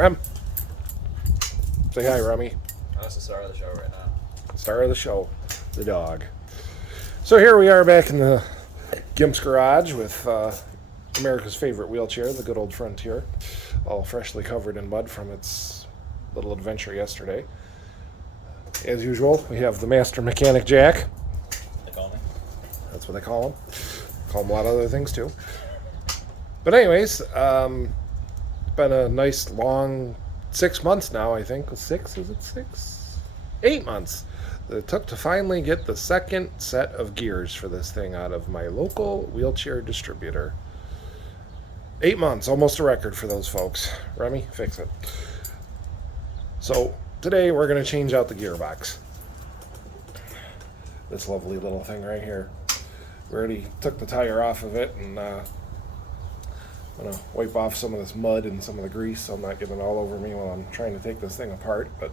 Rem, say hi, Rummy. That's the star of the show right now. Star of the show, the dog. So here we are back in the Gimp's garage with America's favorite wheelchair, the good old Frontier, all freshly covered in mud from its little adventure yesterday. As usual, we have the master mechanic Jack. They call me. That's what they call him. Call him a lot of other things too. But anyways, been a nice long 6 months now, I think. 6? Is it 6? 8 months that it took to finally get the second set of gears for this thing out of my local wheelchair distributor. 8 months, almost a record for those folks. Remy, fix it. So today we're going to change out the gearbox. This lovely little thing right here. We already took the tire off of it, and I'm going to wipe off some of this mud and some of the grease so I'm not getting it all over me while I'm trying to take this thing apart. But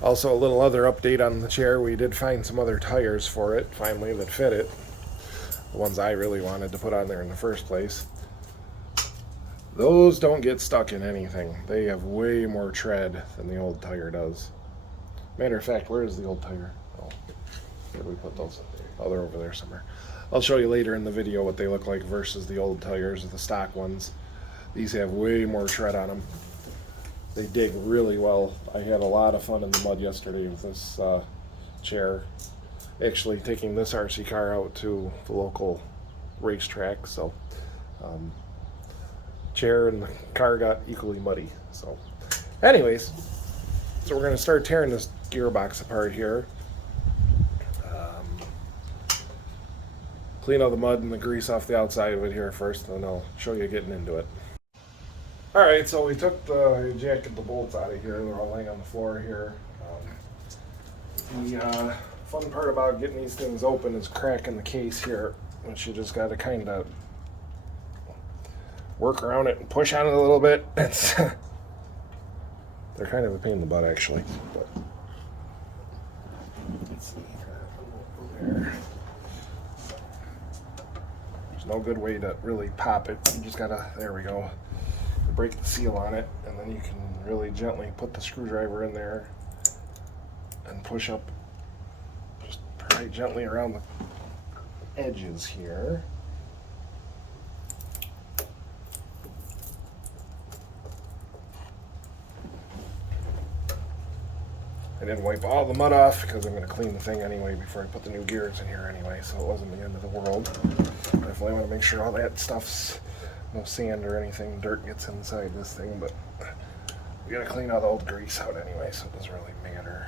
also a little other update on the chair. We did find some other tires for it finally that fit it. The ones I really wanted to put on there in the first place. Those don't get stuck in anything. They have way more tread than the old tire does. Matter of fact, where is the old tire? Oh, where did we put those? Oh, they're over there somewhere. I'll show you later in the video what they look like versus the old tires, the stock ones. These have way more tread on them. They dig really well. I had a lot of fun in the mud yesterday with this chair. Actually taking this RC car out to the local racetrack, so chair and the car got equally muddy. So anyways, so we're going to start tearing this gearbox apart here. Clean all the mud and the grease off the outside of it here first, and then I'll show you getting into it. Alright, so we took the jack and the bolts out of here. They're all laying on the floor here. The fun part about getting these things open is cracking the case here, which you just got to kind of work around it and push on it a little bit. It's they're kind of a pain in the butt, actually. But let's see here. There's no good way to really pop it. You just gotta, there we go, break the seal on it, and then you can really gently put the screwdriver in there and push up just right gently around the edges here. I didn't wipe all the mud off because I'm going to clean the thing anyway before I put the new gears in here anyway, so it wasn't the end of the world. Definitely want to make sure all that stuff's, no sand or anything, dirt gets inside this thing, but we got to clean all the old grease out anyway, so it doesn't really matter.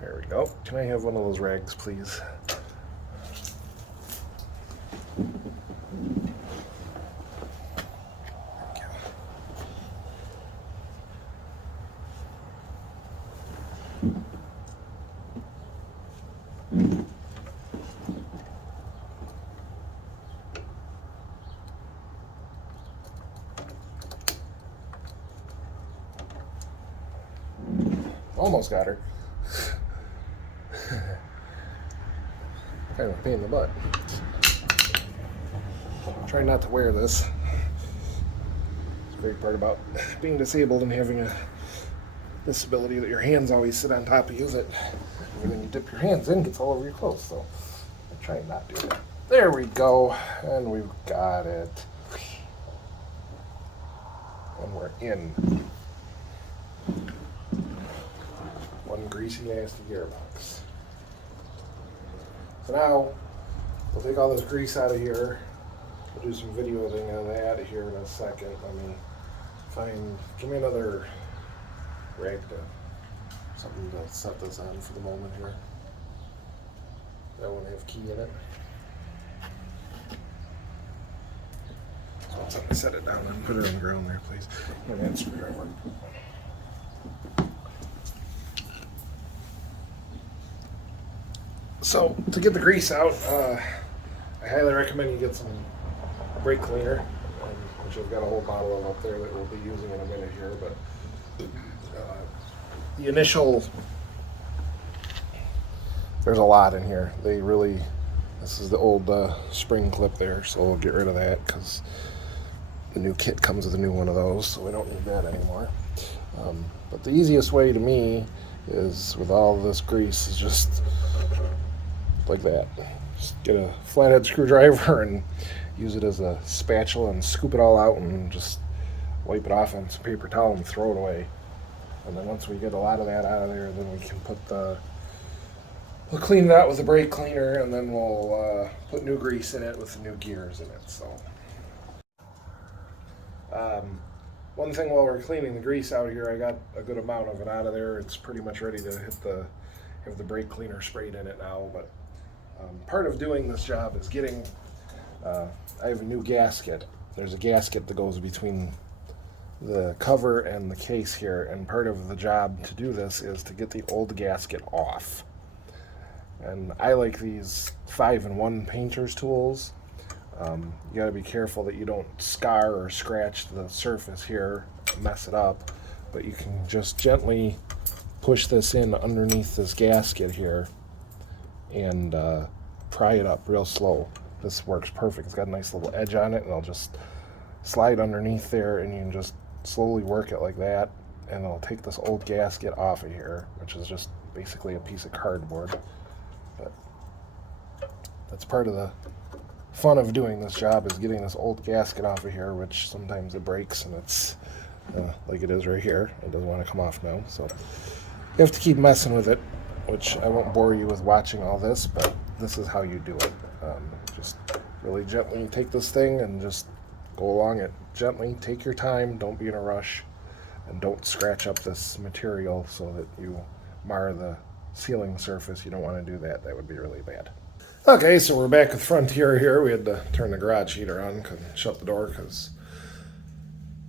There we go. Can I have one of those rags, please? Almost got her. Kind of a pain in the butt. Try not to wear this. It's a great part about being disabled and having a disability that your hands always sit on top of you, that everything you dip your hands in gets all over your clothes, so I try not to do that. There we go, and we've got it. And we're in. One greasy, nasty gearbox. So now, we'll take all this grease out of here. We'll do some video editing of that here in a second. Let me give me another rag to, something to set this on for the moment here. That one have key in it. So once I set it down and put it on the ground there, please. I'm gonna add a screwdriver. So to get the grease out, I highly recommend you get some brake cleaner, which I've got a whole bottle of up there that we'll be using in a minute here. But the initial, there's a lot in here. This is the old spring clip there, so we'll get rid of that because the new kit comes with a new one of those, so we don't need that anymore. But the easiest way to me is with all this grease is just like that. Just get a flathead screwdriver and use it as a spatula and scoop it all out and just wipe it off on some paper towel and throw it away. And then once we get a lot of that out of there, then we can we'll clean it out with a brake cleaner, and then we'll put new grease in it with the new gears in it. So, one thing while we're cleaning the grease out here, I got a good amount of it out of there. It's pretty much ready to have the brake cleaner sprayed in it now. But part of doing this job is getting. I have a new gasket. There's a gasket that goes between the cover and the case here, and part of the job to do this is to get the old gasket off. And I like these 5-in-1 painter's tools. You got to be careful that you don't scar or scratch the surface here, mess it up, but you can just gently push this in underneath this gasket here and pry it up real slow. This works perfect. It's got a nice little edge on it, and I'll just slide underneath there, and you can just slowly work it like that, and I'll take this old gasket off of here, which is just basically a piece of cardboard. But that's part of the fun of doing this job, is getting this old gasket off of here, which sometimes it breaks, and it's like it is right here. It doesn't want to come off now, so you have to keep messing with it, which I won't bore you with watching all this, but this is how you do it. Just really gently take this thing and just go along it gently. Take your time, don't be in a rush, and don't scratch up this material so that you mar the sealing surface. You don't want to do that. That would be really bad. Okay, so we're back with Frontier here. We had to turn the garage heater on, couldn't shut the door because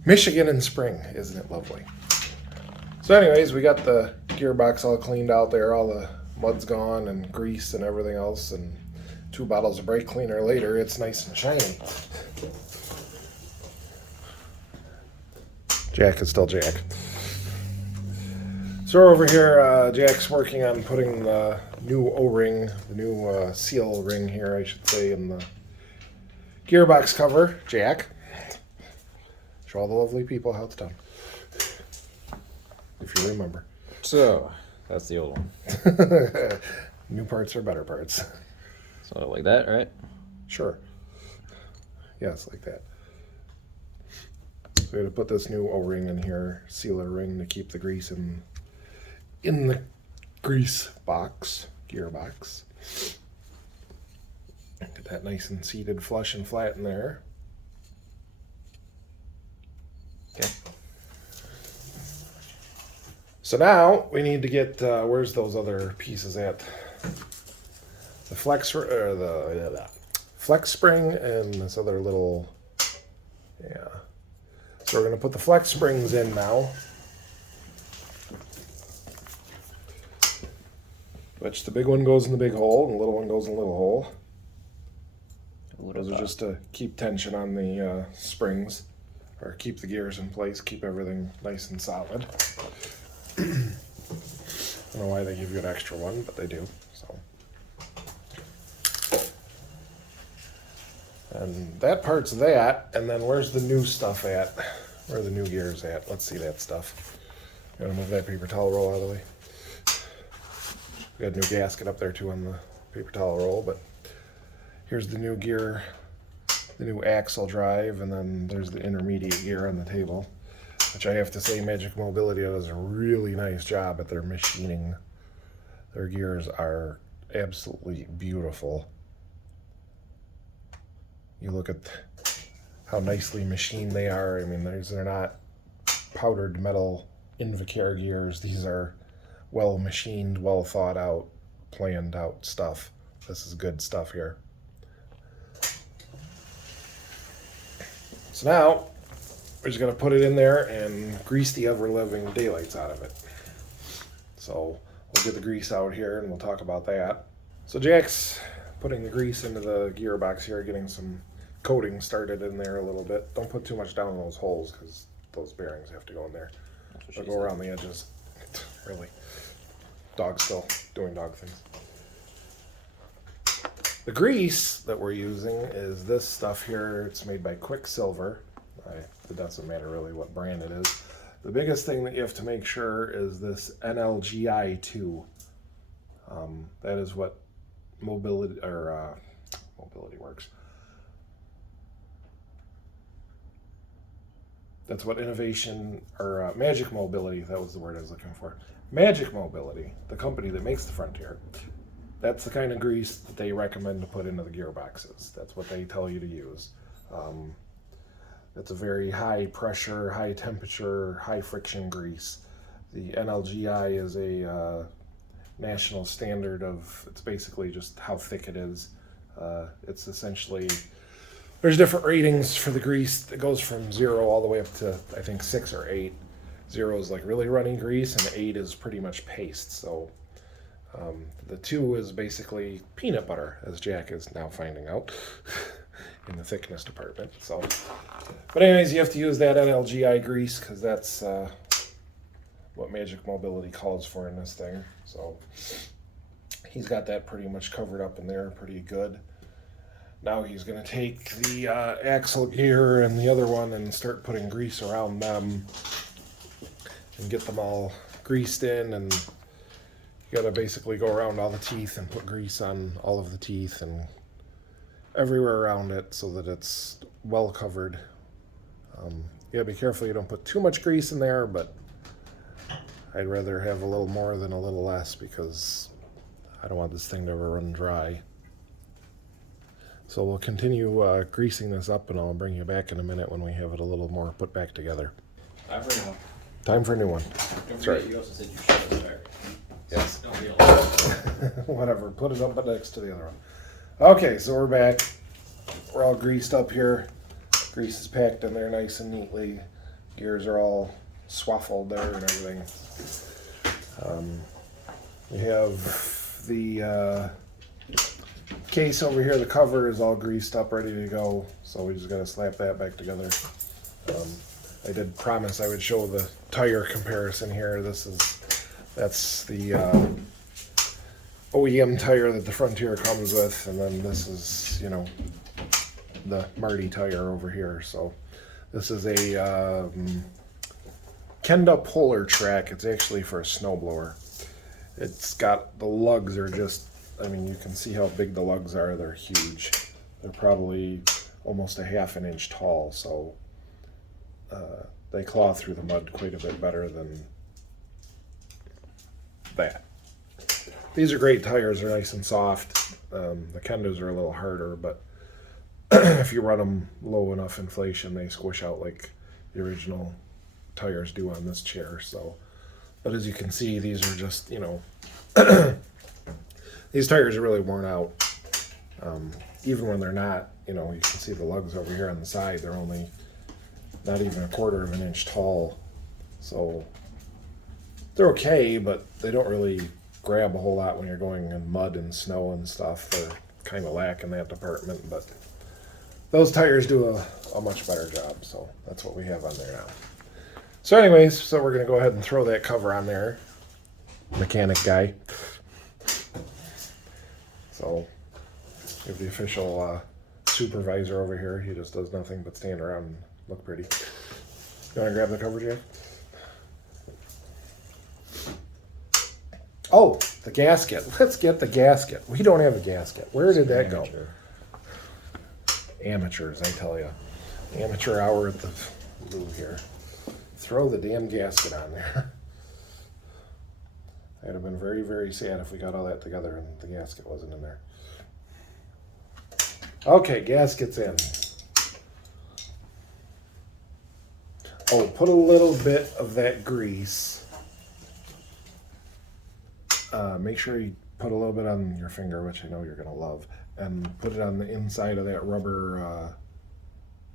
Michigan in spring, isn't it lovely? So anyways, we got the gearbox all cleaned out there, all the mud's gone and grease and everything else, and 2 bottles of brake cleaner later, it's nice and shiny. Jack is still Jack. So we're over here, Jack's working on putting the new O-ring, the new seal ring here, I should say, in the gearbox cover. Jack, show all the lovely people how it's done, if you remember. So, that's the old one. New parts are better parts. So, like that, right? Sure. Yes, like that. So we had to put this new O-ring in here, sealer ring, to keep the grease in the grease box, gearbox. Get that nice and seated, flush and flat in there. Okay. So now we need to get, where's those other pieces at? The flex spring and this other little, yeah. So we're going to put the flex springs in now, which the big one goes in the big hole and the little one goes in the little hole. Those are just to keep tension on the springs, or keep the gears in place, keep everything nice and solid. I don't know why they give you an extra one, but they do. So, and that part's that, and then where's the new stuff at? Where are the new gears at? Let's see that stuff. I'm gonna move that paper towel roll out of the way. We got a new gasket up there too on the paper towel roll, but here's the new gear, the new axle drive, and then there's the intermediate gear on the table, which I have to say Magic Mobility does a really nice job at their machining. Their gears are absolutely beautiful. You look at how nicely machined they are. I mean, they're not powdered metal Invacare gears. These are well machined, well thought out, planned out stuff. This is good stuff here. So now we're just gonna put it in there and grease the ever-living daylights out of it. So we'll get the grease out here and we'll talk about that. So Jack's putting the grease into the gearbox here, getting some coating started in there a little bit. Don't put too much down in those holes because those bearings have to go in there. They'll go around the edges. really. Dog's still doing dog things. The grease that we're using is this stuff here. It's made by Quicksilver. It doesn't matter really what brand it is. The biggest thing that you have to make sure is this NLGI2. That is what mobility works. That's what innovation or Magic Mobility, that was the word I was looking for. Magic Mobility, the company that makes the Frontier, that's the kind of grease that they recommend to put into the gearboxes. That's what they tell you to use. It's a very high pressure, high temperature, high friction grease. The NLGI is a national standard of, it's basically just how thick it is. It's essentially, there's different ratings for the grease that goes from 0 all the way up to, I think, 6 or 8. 0 is like really runny grease, and 8 is pretty much paste. So the 2 is basically peanut butter, as Jack is now finding out in the thickness department. So, but anyways, you have to use that NLGI grease because that's what Magic Mobility calls for in this thing. So he's got that pretty much covered up in there pretty good. Now he's going to take the axle gear and the other one and start putting grease around them and get them all greased in, and you got to basically go around all the teeth and put grease on all of the teeth and everywhere around it so that it's well covered. You gotta be careful you don't put too much grease in there, but I'd rather have a little more than a little less because I don't want this thing to ever run dry. So we'll continue greasing this up, and I'll bring you back in a minute when we have it a little more put back together. Time for a new one. Time for a new one. Don't That's forget, right. you also said you shut this back. Yes. Don't be alarmed. Whatever, put it up next to the other one. Okay, so we're back. We're all greased up here. Grease is packed in there nice and neatly. Gears are all swaffled there and everything. We have the case over here, the cover is all greased up, ready to go. So we just gotta slap that back together. I did promise I would show the tire comparison here. That's the OEM tire that the Frontier comes with, and then this is, you know, the Marty tire over here. So this is a Kenda Polar Track. It's actually for a snowblower. It's got, the lugs are just, I mean, you can see how big the lugs are. They're huge. They're probably almost a ½ an inch tall, so they claw through the mud quite a bit better than that. These are great tires. They're nice and soft. The Kendas are a little harder, but if you run them low enough inflation, they squish out like the original tires do on this chair. So, but as you can see, these are just, you know, these tires are really worn out. Even when they're not, you know, you can see the lugs over here on the side. They're only not even a ½ of an inch tall. So they're okay, but they don't really grab a whole lot when you're going in mud and snow and stuff. They're kind of lack in that department, but those tires do a much better job. So that's what we have on there now. So anyways, so we're going to go ahead and throw that cover on there. Mechanic guy. So we have the official supervisor over here. He just does nothing but stand around and look pretty. You want to grab the cover, Jack? Oh, the gasket. Let's get the gasket. We don't have a gasket. Where did that go? Amateurs, I tell you. Amateur hour at the loo here. Throw the damn gasket on there. I'd have been very, very sad if we got all that together and the gasket wasn't in there. Okay, gasket's in. Oh, put a little bit of that grease. Make sure you put a little bit on your finger, which I know you're going to love, and put it on the inside of that rubber,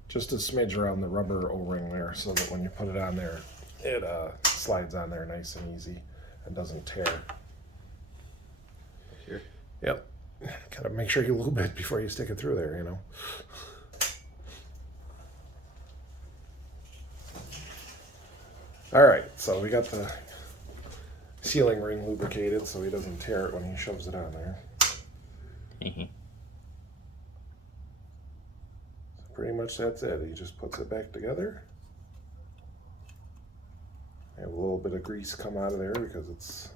just a smidge around the rubber O-ring there, so that when you put it on there, it slides on there nice and easy and doesn't tear. Here? Yep. Gotta make sure you lube it before you stick it through there, you know. All right, so we got the sealing ring lubricated so he doesn't tear it when he shoves it on there. Pretty much that's it. He just puts it back together. I have a little bit of grease come out of there because it's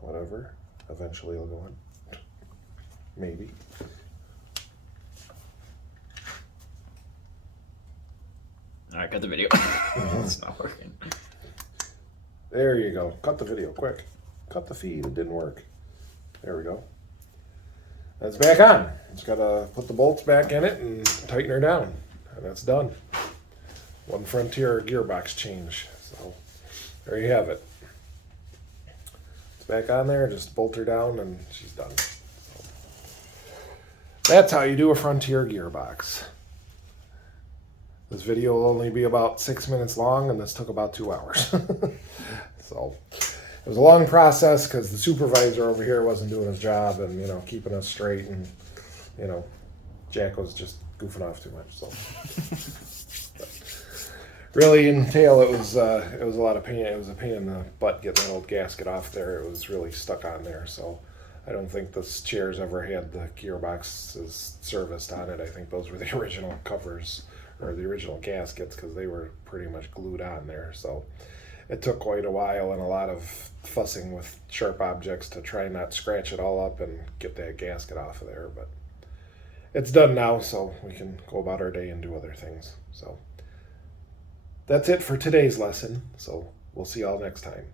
whatever. Eventually it'll go in. Maybe. Alright, cut the video. It's not working. There you go. Cut the video, quick. Cut the feed. It didn't work. There we go. That's back on. Just gotta put the bolts back in it and tighten her down. And that's done. One Frontier Gearbox change. So there you have it. It's back on there, just bolt her down and she's done. So, that's how you do a Frontier Gearbox. This video will only be about 6 minutes long and this took about 2 hours. So it was a long process because the supervisor over here wasn't doing his job and, you know, keeping us straight, and, you know, Jack was just goofing off too much. So really, in tail, it was a lot of pain. It was a pain in the butt getting that old gasket off there. It was really stuck on there. So I don't think this chair's ever had the gearboxes serviced on it. I think those were the original covers or the original gaskets because they were pretty much glued on there. So it took quite a while and a lot of fussing with sharp objects to try not scratch it all up and get that gasket off of there. But it's done now, so we can go about our day and do other things. So that's it for today's lesson. So we'll see y'all next time.